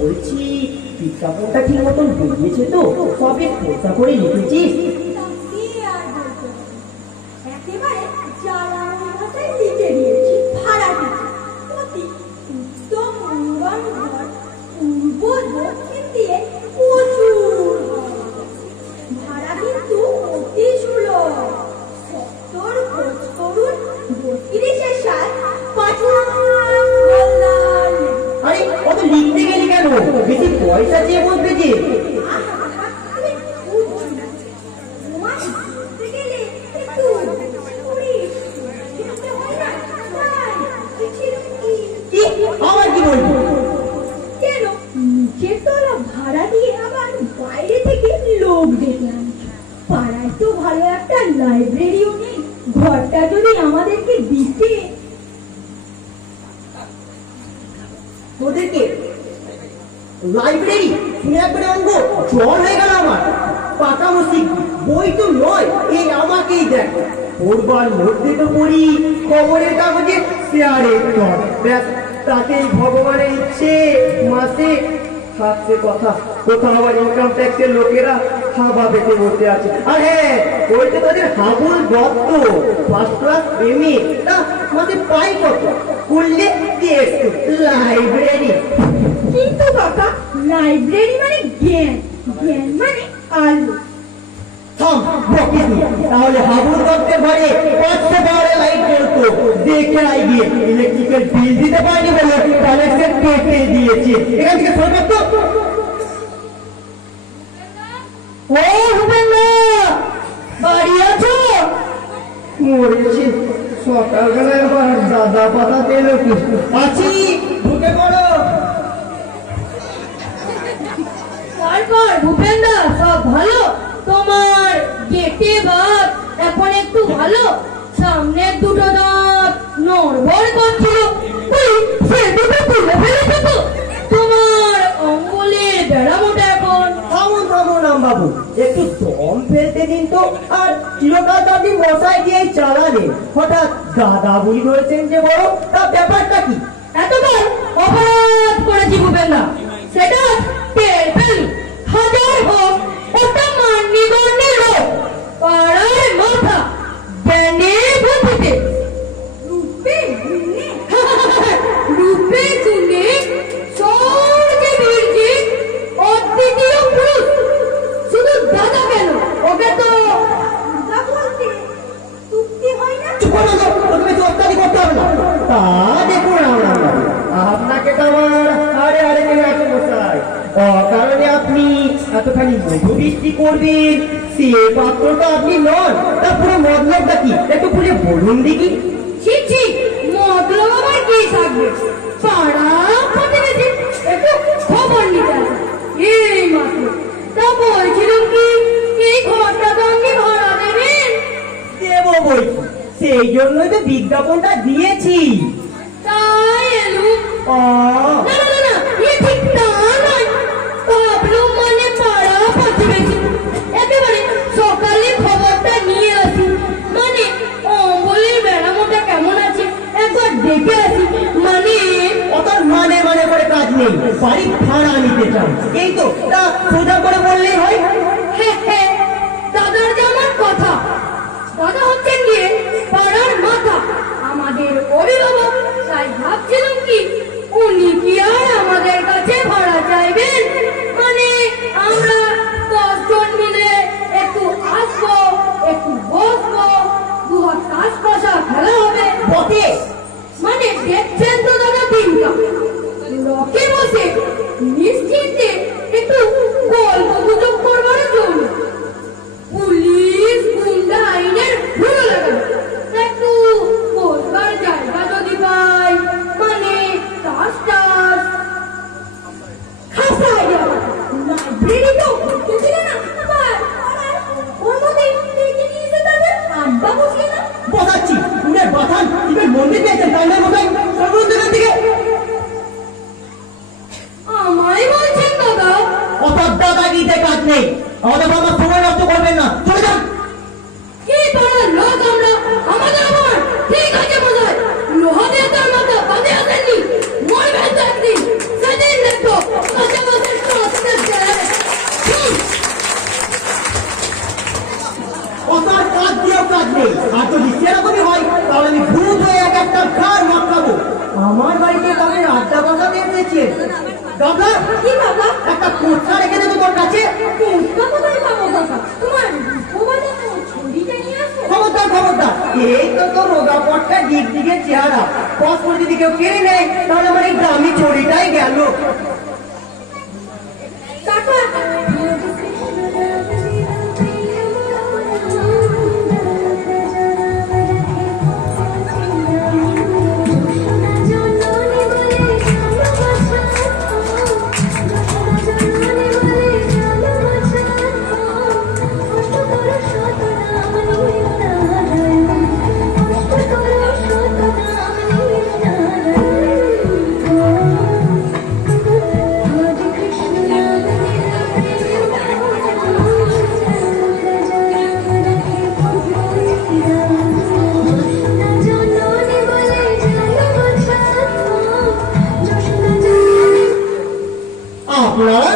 বলছি বিজ্ঞাপনটা ঠিক মতন বেরিয়েছে তো? সবে খোঁজা করে লিখেছিস? পয়সা চেয়ে বলবে যে আমার কি বলবো? কেন নিচের তলা ভাড়া দিয়ে আবার বাইরে থেকে লোক দেখলাম। পাড়ায় তো ভালো একটা লাইব্রেরিও নেই, ঘরটা যদি আমাদেরকে দিতে। তোদেরকে লাইব্রেরি শুনে একবারে অঙ্গ জল হয়ে গেল আমার। পাকা মসিক বই তো নয়, এই আমাকেই দেখো। পড়বার মধ্যে তো পড়ি খবরের কাগজে শেয়ারের দর, ব্যাস তাতেই ভগবানের ইচ্ছে মাসে সাথে কথা। কোথাও আবার ইনকাম ট্যাক্সের লোকেরা হাবা পেতে বসে আছে। আর হ্যাঁ, ওই তো তাদের Habul Dutta first class MA, তা মাসে পাই কত? করলে লাইব্রেরি। কিন্তু কাকা, লাইব্রেরি মানে জ্ঞান, জ্ঞান মানে আলো। তাহলে হাবুল দত্তের ঘরে 500 পাওয়ারের লাইট জ্বলতো, দেখে আই গিয়ে ইলেকট্রিকের বিল দিতে পারেনি বলে কানেকশন কেটে দিয়েছে। এখান থেকে সরকার তো ও ভূপেন্দ্র বাড়ি আছো? মরেছি সকালবেলায় আবার দাদা পাতা পেল কি? আছি, ঢুকে পড়ো। তারপর ভূপেন্দ্র সব ভালো? তোমার গেটে বাদ এখন একটু ভালো? সামনের দুটো দাঁত নড়বড় করছিল, সে দুটো তুলে ফেলেছে তো? তোমার অঙ্গুলের বেড়ামোটা এখন। থামুন থামুন বাবু, একটু দম ফেলতে দিন তো। আর চিরকাল দাদি মশাই দিয়ে চালালেন, হঠাৎ দাদা বুড়ি ধরেছেন যে বড়, তা ব্যাপারটা কি? এতবার অপরাধ করেছি ভূপেন্দ্র, সেটা টের পেলি? হাজার হোক একটা মান্যগণ্য লোক, পাড়ার মাথা, জ্ঞানের বুদ্ধিতে, রূপে গুণে রূপে গুণে স্বর্গে বীর্যে অদ্বিতীয় পুরুষ। শুধু দাদা কেন, ওকে তো বলতে চুক্তি হয় না। তুমি তো অত্যাধিক করতে হবে না। তা দেখুন আপনাকে তো আমার আরে আরে কেন এত মশাই অকারণে আপনি এতখানি মধুবৃষ্টি করবেন, সে পাত্র তো আপনি নন। তা পুরো মতলবটা কি একটু খুলে বলুন দেখি। ঠিক ঠিক, মতলব আবার কি থাকবে? পাড়া প্রতিবেশী একটু খবর নিতে আসে এই মাত্র। তা বলছিলাম কি, এই ঘরটা তো আপনি ভাড়া দেবেন? দেবো বই, সেই জন্যই তো বিজ্ঞাপনটা দিয়েছি। তাই এলুম। না না না, এ ঠিক না নয়। ভাবলুম মানে পাড়া প্রতিবেশী, একেবারে সকালে খবরটা নিয়ে আসি, মানে চান? এই তো, তা সোজা করে বললেই হয়। দাদার যেমন কথা, দাদা হচ্ছেন গিয়ে পাড়ার মাথা, আমাদের অভিভাবক। তাই ভাবছিলাম কি উনি কি আর আমাদের কাছে ভাড়া চাইবেন? মানে আমরা 10 জন মিলে একটু আসবো, একটু বসবো, দুহাত কাজ কষা খেলা হবে। বটে, মানে দেখছেন তো দাদা দিনটা, লকে বসে নিশ্চিন্তে একটু গল্প গুজব করবার জন্য পুলিশ গুন্ডা আইনের ভুলো লাগানো, একটু বসবার জায়গা যদি পাই, মানে টাস টাস খাসা আইডিয়া। লাইব্রেরি তো ছিল না, আবার ওর মধ্যে দেখে নিয়েছে তাদের আড্ডা বসে না। বসাচ্ছি উনি বাথান তুমি মন্দির পেয়েছেন তাহলে মশাই সর্বন দিকের দিকে। আমায় বলছেন দাদা? অত দাদাগিরিতে কাজ নেই, আমাদের বাবা সময় নষ্ট করবেন না, চলে যান। কি পাড়ার লোক আমরা, আমাদের আবার ঠিক আছে বোঝায়। লোহা দিয়ে তার মাথা বাঁধে আসেননি, মরবেন তো একদিন, সেদিন দেখো কাছে বসে টসতে দেয়। অত আর কাজ দিয়েও কাজ নেই, আর যদি সেরকমই হয় তাহলে আমি ভূত হয়ে এক একটা ঘাড় মাখাবো। আমার বাড়িতে তাদের আড্ডা বসাতে এসেছে। দাদা কি বাবা? একটা কোঠা রেখে দেবো তোর কাছে। কোনটা কোথায় পাবো দাদা? তোমার মোবাইলে তো ছবিটা নিয়ে আসো। খবরদার খবরদার, এই তো তোর রোগা পটকা দিক দিকে চেহারা, পথ করে যদি কেউ কেড়ে নেয় তাহলে আমার এই দামি ছড়িটাই গেল। কাকা আপনারা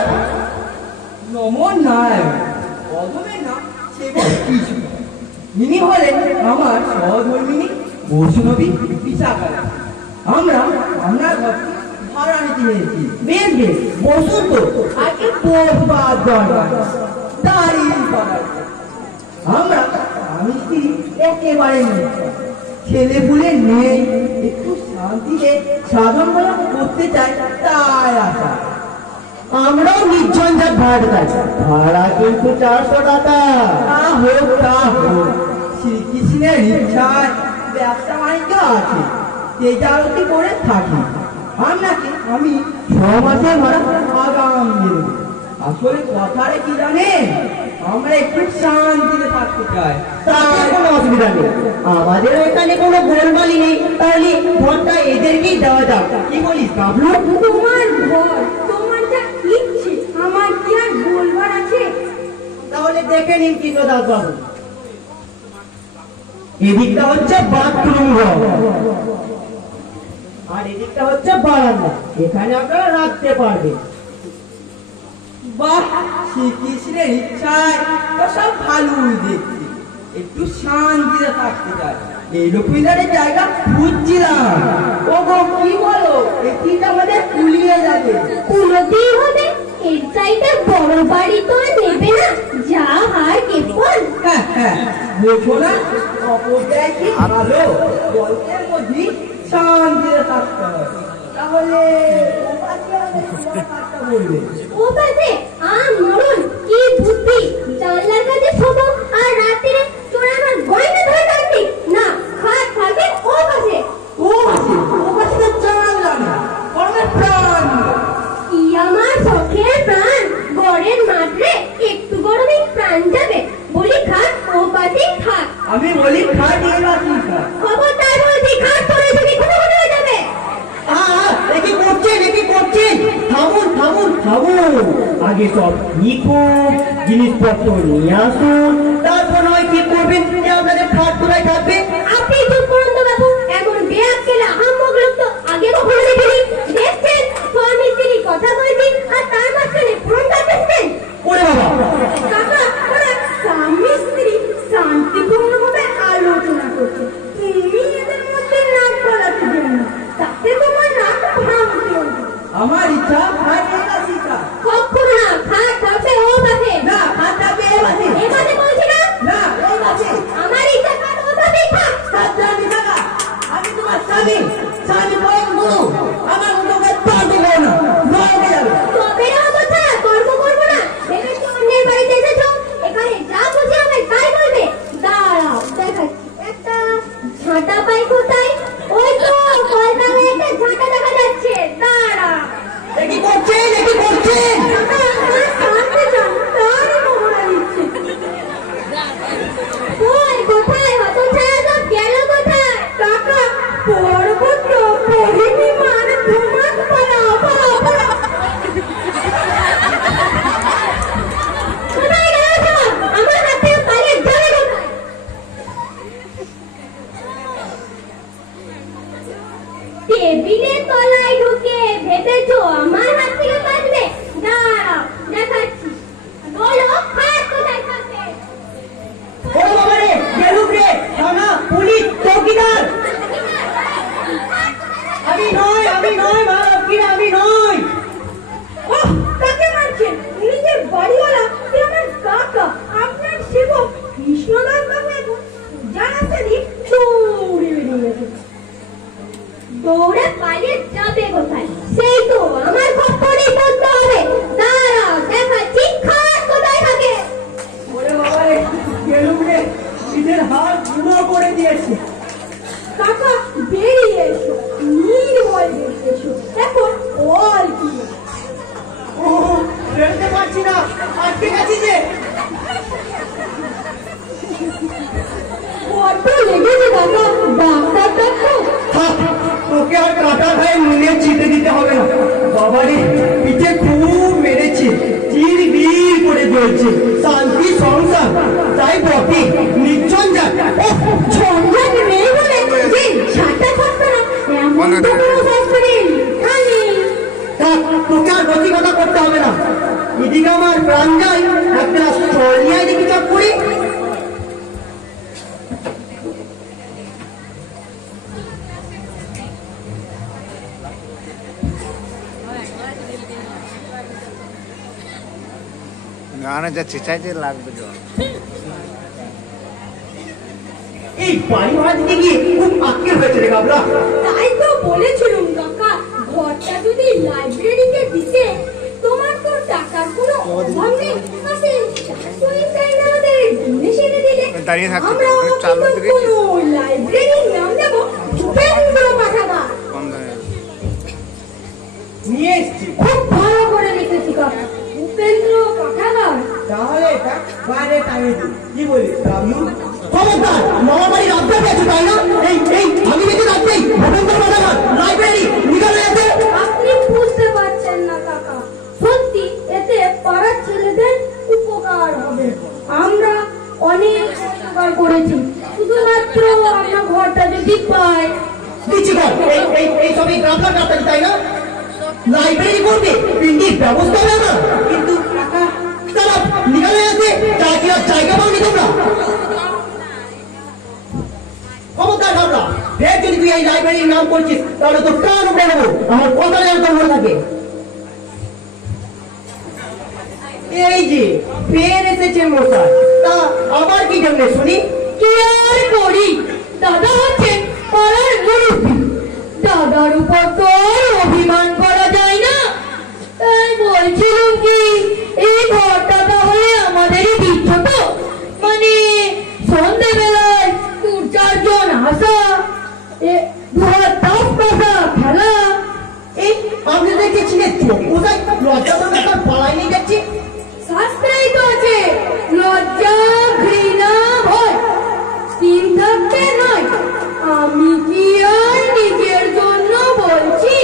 নমন নারায়ণ, প্রথমে না সেবক কিছু। ইনি হলেন আমার সহধর্মিনী বৈষ্ণবী বিশাখারা। আমরা আপনার ঘরটি ভাড়া নিতে নিয়েছি। বেশ বেশ বসুন তো। আগে বসবার দরকার, দাঁড়িয়ে করার। আমরা আমি স্ত্রী একেবারে নেই, ছেলে পুলে নেই, একটু শান্তিতে সাধন বলা করতে চাই, তাই আসা। আমরাও নির্ঝঞ্ঝাট ভাড়া চাই, ভাড়া কিন্তু 400 টাকা। তা হোক তা হোক, শ্রীকৃষ্ণের ইচ্ছায় ব্যবসা বাণিজ্য আছে, তেজারতি করে থাকি। আপনাকে আমি 6 মাসের ভাড়া আগাম দেব। আসলে কথাটা কি জানেন, আমরা একটু শান্তিতে থাকতে চাই। তাতে কোনো অসুবিধা নেই, আমাদের এখানে কোনো গোলমালি নেই, তাহলে ঘরটা এদেরকেই দেওয়া যাক। কি বলিস বাবলু? তোমার ঘর, তোমার যা ইচ্ছে, আমার কি আর বলবার আছে? তাহলে দেখে নিন কৃষ্ণদাস বাবু, এদিকটা হচ্ছে বাথরুম ঘর আর এদিকটা হচ্ছে বারান্দা, এখানে আপনারা রাখতে পারবেন। বাহ, শ্রীকৃষ্ণের ইচ্ছায় তো সব ভালোই দেখছি, একটু শান্তিতে থাকতে চাই। এই লক্ষ্মীদারের জায়গা খুঁজছিলাম। ও গো, কি বলো, এটিটা আমাদের কুলিয়ে যাবে। কুলোতেই হবে, এর চাইতে বড় বাড়ি তো আর নেবে না, যা হার কেপন। হ্যাঁ হ্যাঁ, বোঝো না, অপরটাই কি ভালো, গল্পের মধ্যে শান্তিতে থাকতে হয়। তাহলে ও পাশে আমাদের কাজটা বলবে। ও বাজে মরণ, কি বুদ্ধি! জানলার কাছে শোবো আর রাত্রিরে তোরা আমার গয়না ধরে রাখবি না, খাট থাকবে ও পাশে। ও পাশে, ও পাশে তো জানলাম না, কর্মের প্রাণ। কি আমার শখের প্রাণ, গড়ের মাত্রে একটু গরমে প্রাণ যাবে, বলি খাট ও পাশে থাক। আমি বলি খাট এবার কি খাট? খবরদার বলছি, খাট পরে যদি ঘুরে ঘুরে হয়ে যাবে। একে করছেন, একে করছেন, থামুন থামুন থামুন, আগে সব ঠিক হোক, জিনিসপত্র নিয়ে আসুন, তারপর নয় ঠিক করবেন যে আপনাদের খাট কোথায় থাকবে। আপনি চুপ করুন তো বাবু, এমন বেয়াদ কেলা আহাম্মক লোক তো আগে কখনো দেখিনি। দেখছেন স্বামী স্ত্রী কথা বলছি আর তার মাঝে কই কোথায় হতছাড়া সব গেল কোথায়? কাকা পর্বত পরিণী মান ধুমাক পালাও পালাও পালাও। কোথায় গেল সব? আমার হাত থেকে পালিয়ে যাবে কোথায়? টেবিলের তলায় ঢুকে ভেবেছো আমার হাত থেকে বাঁচবে? দাঁড়াও দেখাচ্ছি। বলো হাত কোথায় থাকে? ও বাবা রে, গেলুম রে, থানা, পুলিশ, চৌকিদার। আমি নয় মা লক্ষ্মীরা, আমি নয়। ওহ, কাকে মারছেন? উনি যে বাড়িওয়ালা, সে আমার কাকা, আপনার সেবক কৃষ্ণদাস বাবু। জানাতে দিন দৌড়ে বেরিয়ে গেছে। দৌড়ে পালিয়ে যাবে কোথায়? সেই তো আমার খপ্পরেই বলতে হবে। দাঁড়াও দেখাচ্ছি খাট কোথায় থাকে। ওরে বাবা রে, গেলুম রে, নিজের হাত গুঁড়ো করে দিয়েছে। কাকা বেরিয়ে এসো, নির্ভয় বেরিয়ে এসো। দেখো বল কি ও, বেরোতে পারছি না, আটকে গেছি যে। বড্ড লেগেছে কাকা, ডাক্তার ডাক্তার। থাক, তোকে আর কাটা খায় নুনে চিতে দিতে হবে না। বাবারে, পিঠে খুব মেরেছে, চির বির করে দিয়েছে। শান্তি সংসার, তাই বটে, নির্জন যাক। ঝঞ্ঝাট নেই বলে যে ছাতা থাকতো না, এমন তো কোনো শাস্ত্র নেই। আমি থাক, তোকে আর রসিকতা করতে হবে না। এদিকে আমার প্রাণ যায়, এক গ্লাস জল নিয়ে আয় দেখি চট করে। গানে যা চেঁচাইতে লাগবে জল। এই বাড়ি ভাড়া দিতে গিয়ে খুব আক্কেল হয়েছে রে গাবলা। তাই তো বলেছিলাম কাকা, ঘরটা যদি লাইব্রেরিকে দিতে তোমার তো টাকার কোনো অভাব নেই। আসে সুইসাইড আমাদের জিনিস এনে দিলে দাঁড়িয়ে থাকতে আমরা চালু কিন্তু দেখেছিস? কোনো লাইব্রেরির নাম দেবো উপেন্দ্র পাঠাগার। বন্ধ হয়ে গেল। নিয়ে এসছি। খুব ভালো করে লিখেছি কাকা, উপেন্দ্র পাঠাগার। তাহলে এটা বাইরে টাঙিয়ে দিই, কি বলিস রামু? খবরদার, মামা বাড়ির আবদার পেয়েছো তাই না? এই আমি বেঁচে থাকতেই ভূপেন্দ্র পাঠাগার লাইব্রেরি নিকালে আছে। আপনি বুঝতে পারছেন না কাকা, সত্যি এতে পাড়ার ছেলেদের উপকার হবে। আমরা অনেক উপকার করেছি, শুধুমাত্র আমরা ঘরটা যদি পাই। দিচ্ছি ঘর, এই সবই গাবলা কাটালি তাই না? লাইব্রেরি করবে, পিন্ডির ব্যবস্থা হবে না। কিন্তু টাকা তারা নিকালে আছে, চাকরির জায়গা পাওনি তোমরা। খবরদার গাবলা, ফের যদি তুই এই লাইব্রেরির নাম করছিস তাহলে তো কান উপরে নেবো। আমার কথা যেন তোর মনে থাকে। এই যে ফের এসেছেন মশাই, তা আবার কি জন্য শুনি? কি আর করি, দাদা হচ্ছেন পাড়ার মুরব্বী, দাদার উপর তো আর অভিমান করা যায় না। তাই বলছিলাম কি, এই ঘরটা তাহলে আমাদেরই দিচ্ছ তো? মানে সন্ধ্যেবেলায় 2-4 জন আসা, তাস পাশা খেলা। এই আপনাদেরকে ছিলেন কোথায় লজ্জা করবে তার পাড়ায় নিয়ে যাচ্ছি। শাস্ত্রেই তো আছে লজ্জা ঘৃণা ভয়, তিন থাকতে নয়। আমি কি আর নিজের জন্য বলছি?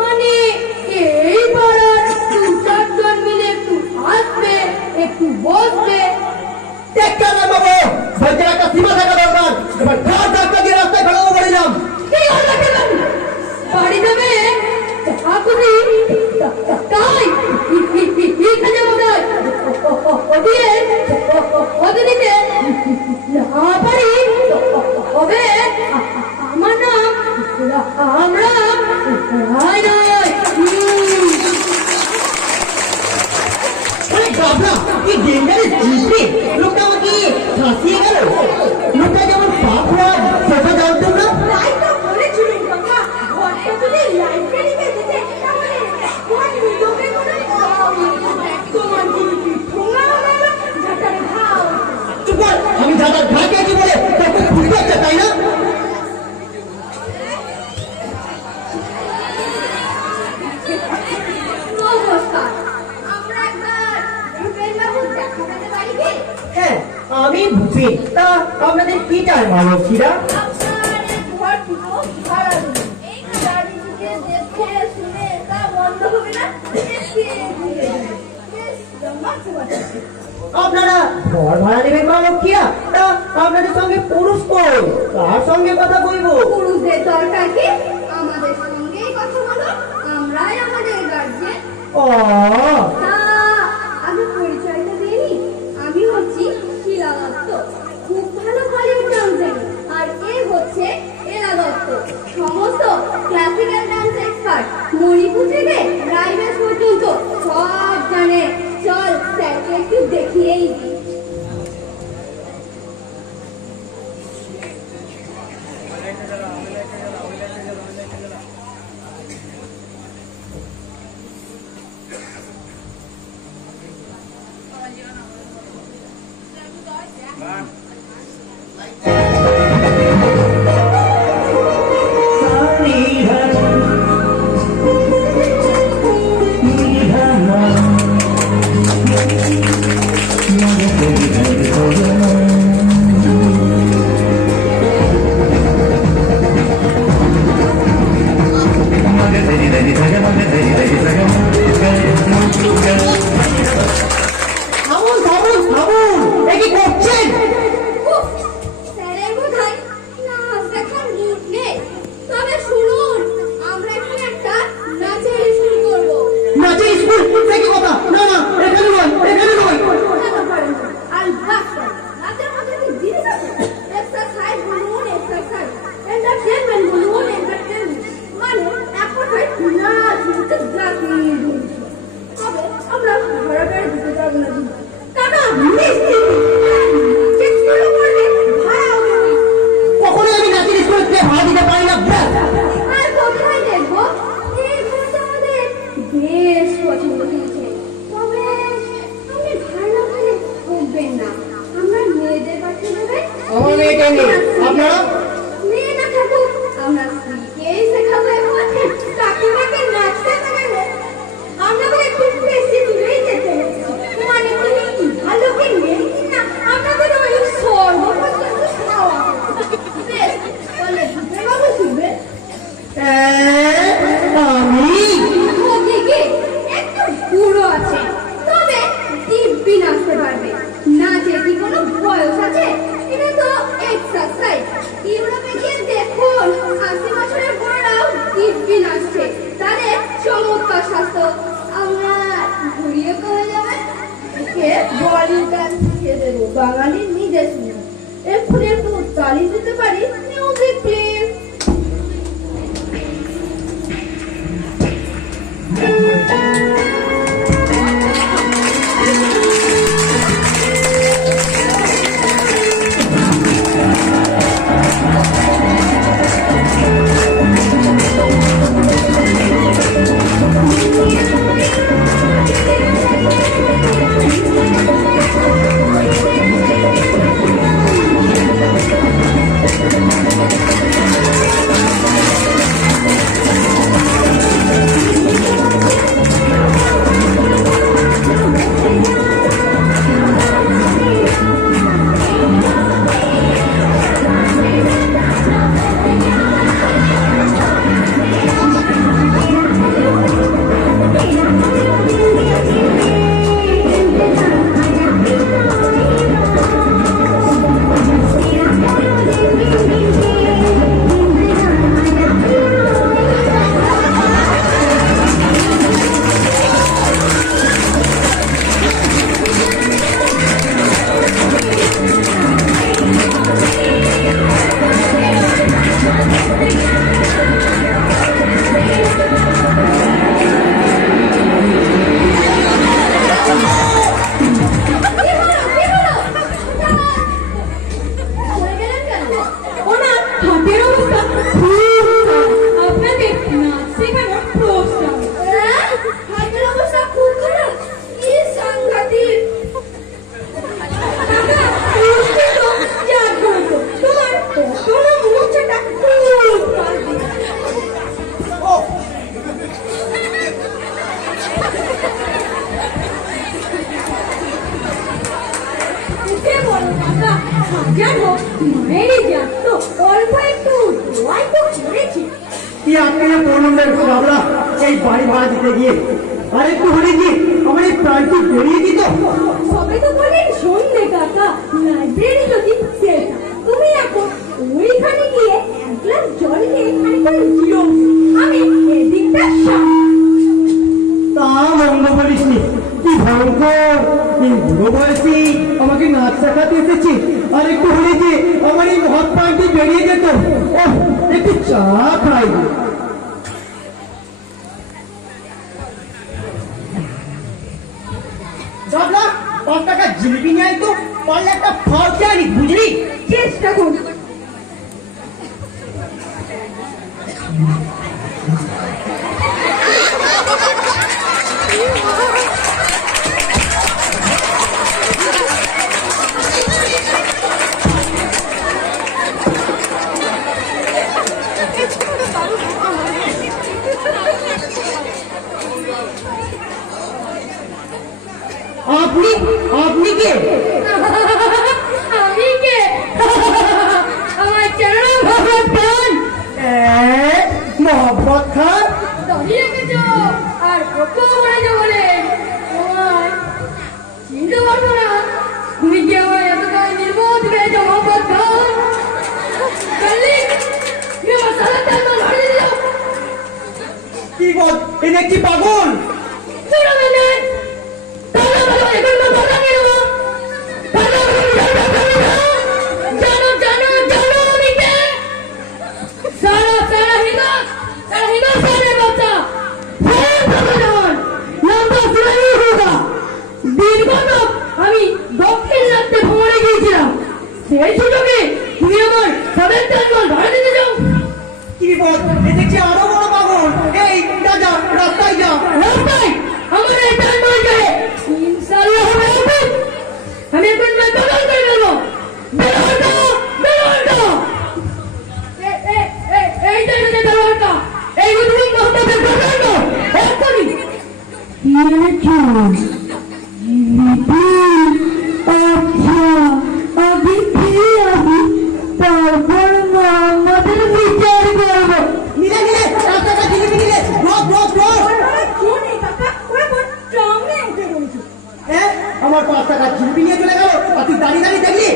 মানে এই পাড়ার 2-4 জন মিলে একটু আসবে, একটু বসবে। দেখা না বাবু, সরকার একটা সীমা থাকা দরকার। এবার ঘর ধাক্কা দিয়ে রাস্তায় ফেলাবো বলে যাম। কি হলো কেন? বাড়ি যাবে চাকরি তাই এখানে বোধহয় ওদিকে না পারি হবে। আমার নাম আমরা রায় নয়। আরে গাবলা, কি ডেঞ্জারাস জিনিস রে। লোকটা আমাকে ফাঁসিয়ে গেল। লোকটা যেমন পাপ হয় সেটা জানতাম না। তাই তো বলেছিলেন কাকা, ঘরটা যদি লাইব্রেরিতে দিতে তাহলে ঘর দুটোকে কোনো খাওয়া হতো না। তোমার কি ঠোঙা হলো ঝাঁটার ঘাও। চুপ কর, আমি যাদের ঢাকে আছি বলে তোকে বুঝতে হচ্ছে তাই না? নমস্কার, আমরা একবার ভূপেন বাবুর দেখা পেতে পারি কি? হ্যাঁ, আমি আমি ভূপেন। তা আপনাদের কি চাই মা লক্ষ্মীরা? আপনার ঘর দুটো ভাড়া দিন। এই চারিদিকে দেখে শুনে তা বন্ধ হবে না। আপনারা ঘর ভাড়া নেবেন মা লক্ষ্মীরা? তা আপনাদের সঙ্গে পুরুষ কই? কার সঙ্গে কথা বলবো? পুরুষদের দরকার কি? আমাদের সঙ্গেই কথা বলো, আমরাই আমাদের গার্জেন। ও তা আমি পরিচয়টা দিইনি, আমি হচ্ছি শিলা দত্ত, খুব ভালো বলিউড ডান্স জানি। আর এ হচ্ছে এলা দত্ত, সমস্ত ক্লাসিক্যাল ডান্স এক্সপার্ট, মণিপুর থেকে রাইবেস পর্যন্ত সব জানে। চল স্যারকে একটু দেখিয়েই দিই। থামুন থামুন থামুন, এ কি করছেন? উফ, স্যারের বোধহয় নাচ দেখার মুড নেই। তবে শুনুন, আমরা এখানে একটা নাচের স্কুল করবো। নাচের স্কুল? সে কি কথা? না না, এখানে নয়, এখানে নয়। কেন পারেন না? আর নাচ করেন। নাচের মধ্যে কি জিনিস আছে? এক্সারসাইজ বলুন, এক্সারসাইজ। এন্টারটেনমেন্ট বলুন, এন্টারটেনমেন্ট। মানে এক কথায় নাচ হচ্ছে জাতির জিনিস। তবে আমরা ঘরে ঘরে দিতে যাবো না কিন্তু। কারণ মিষ্টি যে শুরু করবে ভাড়াও দেবে। কখনো আমি নাচের স্কুলে ভাড়া দিতে পারি না। ব্যাস। আর কোথায় দেখবো? এই ঘরটা আমাদের বেশ পছন্দ হয়েছে। তবে আপনি ভালো করে বুঝবেন না, আমরা মেয়েদের পাঠিয়ে দেবেন। আমার মেয়েটা নেই, আপনারা? মেয়ে না থাকুক, আমরা স্ত্রীকেই শেখাবো। এখন কাকিমাকে নাচতে পারবে। আপনাদের একটু বেশি দূরেই যেতে হবে। মানে তুমি ভালো কি নেই কিনা আপনাদের ওই সর্বপ্রথম খাওয়া বেশ বলে বাবু শুনবে। আমি ওদিকে একটু বুড়ো আছে, তবে দিব্যি নাচতে পারবে। নাচের কি কোনো বয়স আছে? এটা তো এক্সারসাইজ। ইউরোপে গিয়ে দেখুন, 80 বছরের বড়রাও দিব্যি নাচছে। তাদের চমৎকার স্বাস্থ্য। আমরা ঘুরিয়ে কমে যাবে। একে বলিউড ডান্স শিখিয়ে দেবো, বাঙালির নিজস্ব। এক্ষুনি একটু তালি দিতে পারি। Music please. জানো মায়েরই জানতো অল্প একটু দোয়াই তো করেছি। কি আত্মীয় পড়লাম দেখো বাবলা এই বাড়ি ভাড়া দিতে গিয়ে আর একটু হলে গিয়ে আমার এই প্রাণটি বেরিয়ে দিত। সবে তো বলেন সন্ধে কাকা লাইব্রেরি যদি সেটা তুমি এখন ওইখানে গিয়ে এক গ্লাস জল খেয়ে খানিকক্ষণ জিরো। আমি এদিকটা তা মন্দ বলিসনি, কি ভয়ঙ্কর এই বুড়ো বয়সী আমাকে নাচ শেখাতে এসেছি আর একটু হলে যে আমার এই মহৎ প্রাণটি বেরিয়ে যেত। ওহ, একটু চা খাই। বাবলা 5 টাকা জিলিপি নিয়ে আয় তো, পারলে একটা ফাউচে আনি বুঝলি। চেষ্টা করুন। আপনি আপনি কে? আমি কে? আমার চেহারা ভগৎ খান। মোহাম্মদ খান। দাঁড়িয়ে রেখেছো আর কত বলেছো বলে তোমার চিনতে পারবো না। তুমি কি আমার এতটাই নির্বোধ হয়েছো মোহাম্মদ খান? কাল্লি তুমি আমার সারা টাকা মারিয়ে দিল। কি বল, এ দেখছি পাগল। ছোড়ো মেনে তাহলে বলো এখন তো কথা কেন? জানো জানো জানো আমি কে? সারা সারা হিমাস সারা বাচ্চা নামটা শুনেই হোগা। দীর্ঘত আমি দক্ষিণ রাত্রে ভ্রমণে গিয়েছিলাম। সেই সুযোগে তুমি আমার সাড়ে 4 জল ভাড়া দিতে যাও। কি বল, এ দেখছি আরো বড় পাগল। এই যা যা, রাস্তায় যা। রাস্তায় আমার এই টান হয়ে যায় ইনশাআল্লাহ হবে হবে। আমি এখন না বদল করে দেবো। বেরোটা বেরোটা এই টাইমে বেরোটা এই উদ্ভিদ মহতাবের বেরোটা এক্ষুনি মানে কি? আচ্ছা আমি ফিরে আসি, তারপর আমাদের বিচার করবো। নিলে নিলে, রাস্তাটা জিলিপি নিলে। রোদ রোদ রোদ। হ্যাঁ, আমার 5 টাকা জিলিপি নিয়ে চলে গেল আর তুই দাঁড়িয়ে দাঁড়িয়ে দেখলি।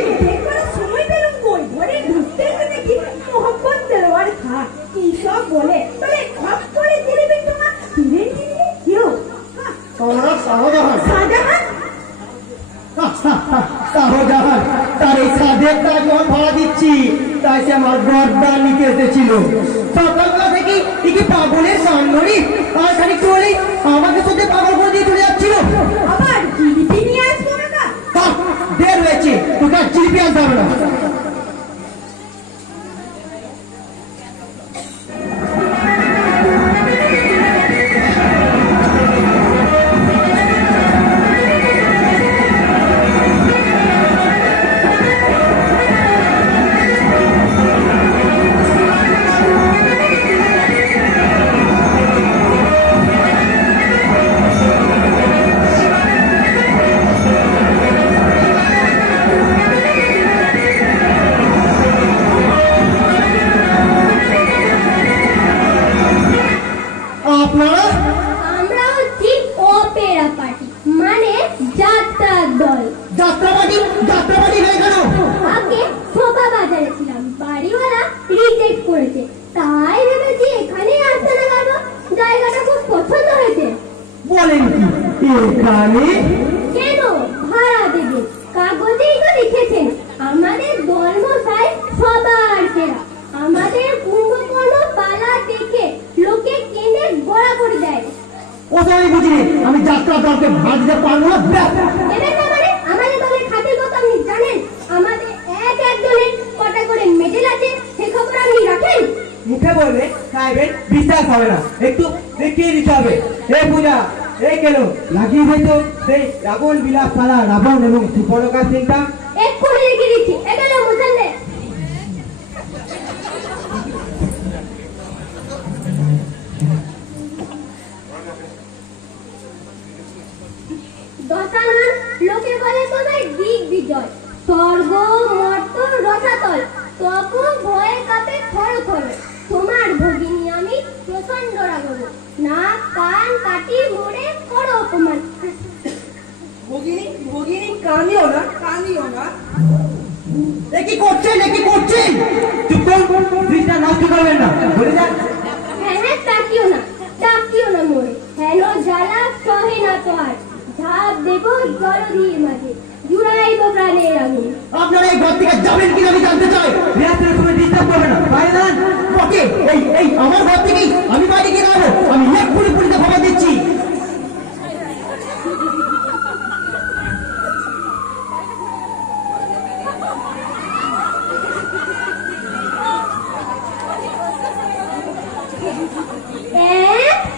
তোমরা শাহজাহান শাহজাহান তার এই সাধের তাজমহল ভাড়া দিচ্ছি, তাই সে আমার গর্দান নিতে এসেছিল। সকালবেলা থেকে কি পাগলের সামনে আর খানিকটু হলেই আমাকে সাথে পাগল করে দিয়ে চলে যাচ্ছিল। আবার জিলিপি নিয়ে আসবো না। দের হয়েছে, তোকে আর জিলিপি আনতে হবে না। আপনারা আমরা হচ্ছি অপেরা পার্টি, মানে যাত্রার দল। যাত্রাবাড়ি যাত্রাবাড়ি হয়ে গেল। আগে শোভা বাজারে ছিলাম, বাড়িওয়ালা রিজেক্ট করেছে, তাই ভেবেছি এখানে আসতে লাগাবো। জায়গাটা খুব পছন্দ হয়েছে। বলেন কি এখানে? কেন ভাড়া দেবে? কাগজেই তো লিখেছেন আমাদের দলমশাই সবার সেরা। আমাদের কুম্ভকর্ণ পালা দেখে লোকে কেনে গড়া করে দেয়। ওটা আমি বুঝিনি, আমি যাত্রা দলকে ভাড়া দিতে পারবো না। ব্যাস। দেবেন না মানে? আমাদের দলের খাতির কথা আপনি জানেন? আমাদের এক একজনের কটা করে মেডেল আছে, সে খবর আপনি রাখেন? মুখে বললে সাহেবের বিশ্বাস হবে না, একটু দেখিয়ে দিতে হবে। এই পূজা এই কেন লাগিয়ে হয়তো সেই রাবণ বিলাস পালা রাবণ এবং সুপর্ণকার সিংটা। এক্ষুনি রেখে দিচ্ছি, এখানে বুঝলে দশানন লোকে বলে তোমার দিগ্বিজয়। স্বর্গ মর্ত তখন ভয়ে কাঁপে থর থর। তোমার ভগিনী আমি প্রচন্ড রাগব, নাক কান কাটি মোড়ে করো অপমান। ভগিনী ভগিনী কাঁদিও না, কাঁদিও না। এ কি করছেন, এ কি করছেন? চুপ কর, বৃষ্টিটা নষ্ট করবেন না, বলে যান। হ্যাঁ হ্যাঁ, তাকিও না, তাকিও না মোড়ে, হেন জ্বালা সহে না তো আর। ঝাঁপ দেব জলধির মাঝে, জুড়াইব প্রাণের আগুন। আপনারা এই ঘর থেকে যাবেন কিনা আমি জানতে চাই। বিরাটের তুমি ডিস্টার্ব করবে না, বাইরে যান। ওকে, এই আমার ঘর থেকেই আমি বাইরে গিয়ে যাবো। আমি এক্ষুনি পুলিশে খবর দিচ্ছি।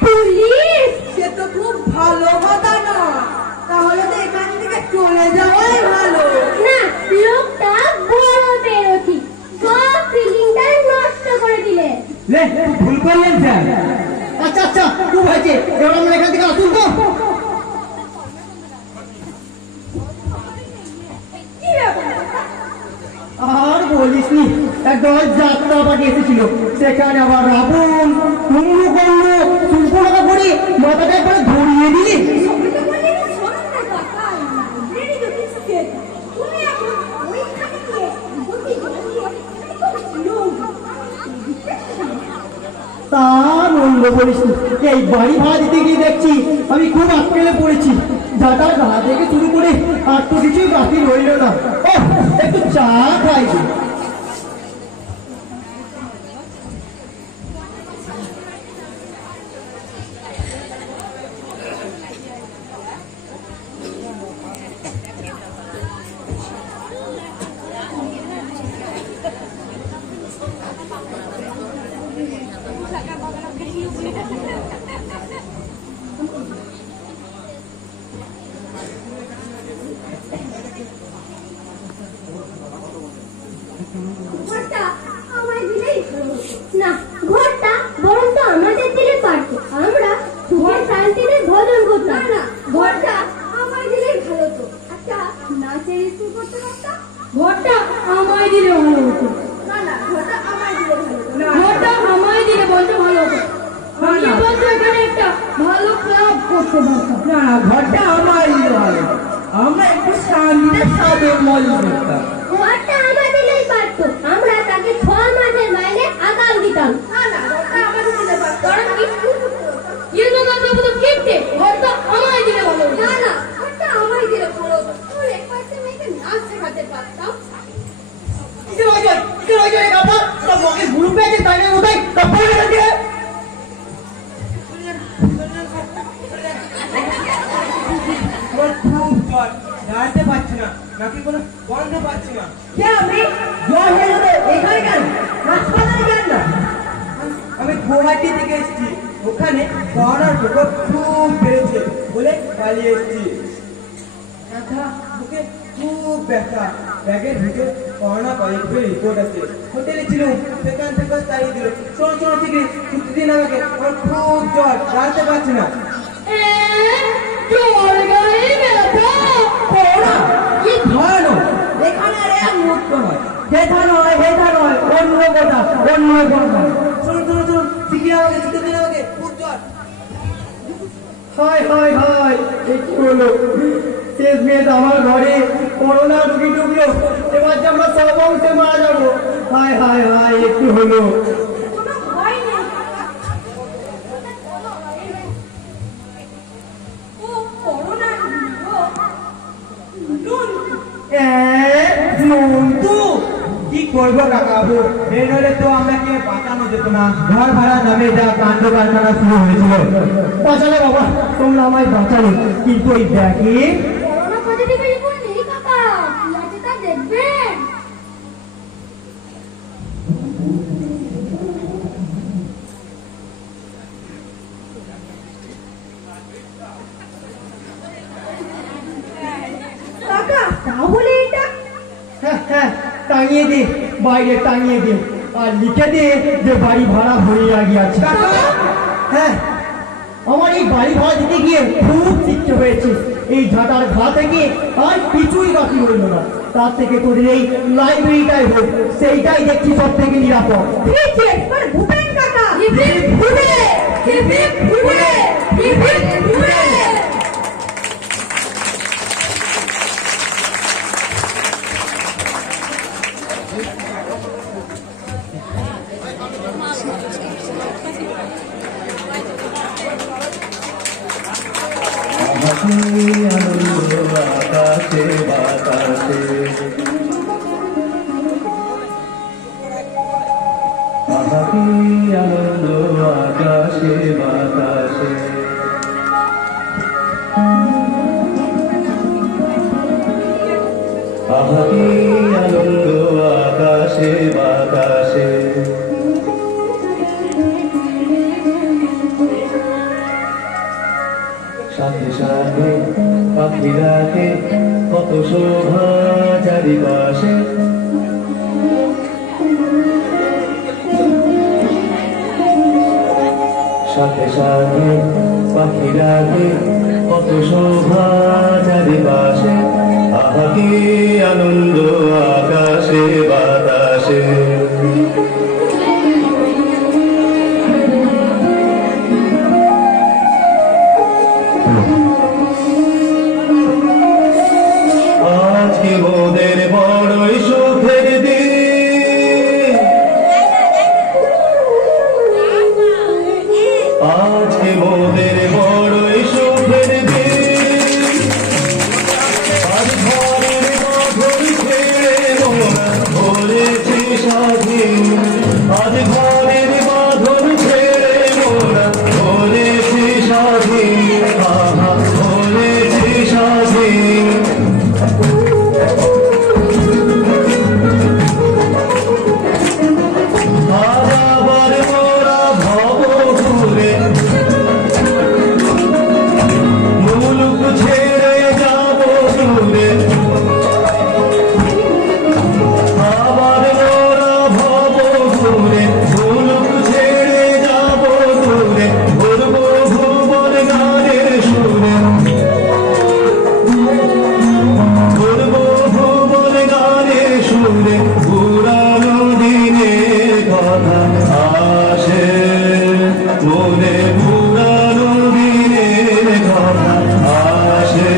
পুলিশ! সে তো খুব ভালো কথা না, তাহলে তো এখান থেকে চলে যাওয়াই ভালো। না, লোকটা বড় বেরোতি, সব ফিলিংটা নষ্ট করে দিলে। লে, ভুল করলেন স্যার। আচ্ছা আচ্ছা, খুব হয়েছে, এবার আমরা এখান থেকে আসুন তো। কি ব্যাপার? আর বলিসনি, একদল যাত্রা পার্টি এসেছিল, সেখানে আবার রাবণ কুম্ভকর্ণ সুর্পনখা করে মাথাটা একবারে ধরিয়ে দিলে। সবাই তো বললেন সরকার কাকা, লাইব্রেরি তো কিছু পেয়ে যায়। তুমি এখন ওইখানে গিয়ে বুদ্ধি তা বললো বলিসনি, এই বাড়ি ভাড়া দিতে গিয়ে দেখছি আমি খুব আটকেলে পড়েছি। যাতার গা থেকে শুরু করে আর তো কিছুই বাকি রইল না। ও, একটু চা খাই। ঘরটা আমায় দিলেই ভালো হতো। না, ঘরটা বরং তো আমাদের দিলে পারতো, আমরা সুখে শান্তিতে ভোজন করতাম। না, ঘরটা আমায় দিলেই ভালো হতো। আচ্ছা, নাচের স্কুল করতে পারতাম। ঘরটা আমায় দিলে ভালো হতো। না না, ঘরটা আমায় দিলে ভালো হতো। ঘরটা আমায় দিলে বলতে ভালো হতো। আমি বলতে এখানে একটা ভালো ক্লাব করতে পারতাম। না না, ঘরটা আমার ভালো, আমরা একটু শান্তিতে সাদর মজা করতাম। ঘরটা আমায় দিলেই পারতো, আমরা তাকে 6 মাসের মাইনে আগাম দিতাম। না না, ঘরটা আমায় দিলে পারতো, কারণ স্কুল করতে পারতাম। কিন্তু তার তো কিপটে, ঘরটা আমায় দিলে ভালো হতো। না না, ঘরটা আমায় দিলে ভালো হতো। তাহলে কয়েকটা মেয়েকে নাচ শেখাতে পারতাম। গ্রুপ পেয়েছে তাই না কোথায় আমার খুব জ্বর, দাঁড়াতে পারছি না, নাকি কোনো গন্ধ পাচ্ছি না। কে আপনি? জ্বর হয়ে যাবে এখানে কেন? হাসপাতালে কেন না? আমি গুয়াহাটি থেকে এসেছি, ওখানে করোনার প্রকোপ খুব বেড়েছে বলে পালিয়ে এসেছি। ব্যথা, বুকে খুব ব্যথা, ব্যাগের ভিতরে করোনা পজিটিভের রিপোর্ট আছে। হোটেলে ছিল, সেখান থেকে তাড়িয়ে দিল। শোনো শোনো, ঠিক ছুটি দিন আমাকে, আমার খুব জ্বর, দাঁড়াতে পারছি না। জ্বর গায়ে ব্যথা। করোনা কি ভয়ানক! এখানে আর এক মুহূর্ত নয়, হেথা নয়, হেথা নয়, অন্য কথা, অন্য কথা। শুনুন শুনুন শুনুন, শিখিয়ে আমাকে, ছুটি দিন আমাকে, খুব জ্বর। হায় হায় হায়, এ কি হলো? শেষ মেয়ে আমার ঘরে করোনা রুগী ঢুকলো, এবার যে আমরা সব অংশে মারা যাবো। হায় হায় হায়, একটু হলো। কোনো ভয় নেই। ও করোনা নন্দু, কি করবো কাকাবু? এই নইলে তো আমাকে বাঁচানো যেত না। ঘর ভাড়া নামে যা কাণ্ড কারখানা শুরু হয়েছিল। বাঁচালে বাবা, তোমরা আমায় বাঁচালে, কিন্তু ওই ব্যাগে করোনা পজিটিভ রিপোর্ট নেই কাকা, কি আছে তা দেখবেন। কাকা, তাহলে এটা হ্যাঁ হ্যাঁ, টাঙিয়ে দে, বাইরে টাঙিয়ে দে, আর লিখে দে যে বাড়ি ভাড়া ভরিয়ে গিয়েছে। হ্যাঁ, আমার এই বাড়ি ভাড়া দিতে গিয়ে খুব শিখতে হয়েছে। এই ঝাঁটার ঘা থেকে আর কিছুই বাকি রইল না। তার থেকে তোদের এই লাইব্রেরিটাই হোক, সেইটাই দেখছি সব থেকে নিরাপদ। ভূপেন কাকা ঘুরে ঘুরে ঘুরে আকাশে বাতাসে আহাকি আনন্দ আকাশে বাতাসে আহাকি আনন্দ আকাশে বাতাসে সাথে সাথে পাখিরাকে কত শোভা চারিপাশে সাথে সাথে পাখিরাকে কত শোভা চারিপাশে আহা কি আনন্দ আকাশে বাতাসে আজকে মোদের বড়ই সুখের দিন, আজকে মোদের বড়ই সুখের দিন, আজ ঘরের বাঁধন ছেড়ে মোরা হয়েছি স্বাধীন, আজ ঘরের বাঁধন ছেড়ে মোরা হয়েছি স্বাধীন, আহা হয়েছি স্বাধীন। আবার মোরা ভব ঘুরে মুলুক ছেড়ে যাব দূরে, আবার মোরা ভব ঘুরে মুলুক ছেড়ে যাব দূরে, বলবো ভুবন গানের সুরে, বলবো ভুবন গানের সুরে, পুরানো দিনের কথা আসে মনে, পুরানো দিনের কথা আসে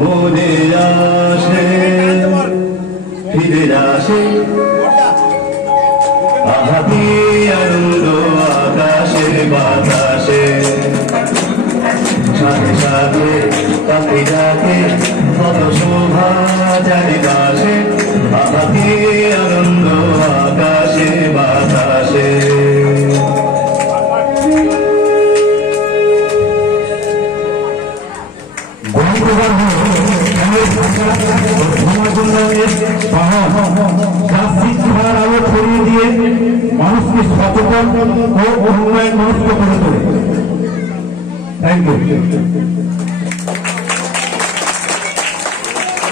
মনে, আসে ফিরে আসে আহা কি আনন্দ আকাশে বাতাসে, সাথে সাথে পাখিরাকে কত শোভা চারিপাশে আহা কি আনন্দ আকাশে বাতাসে। আলো ছড়িয়ে দিয়ে মানুষকে সচেতন ও উন্নয়ন মনস্ক করে তোলে। Thank you.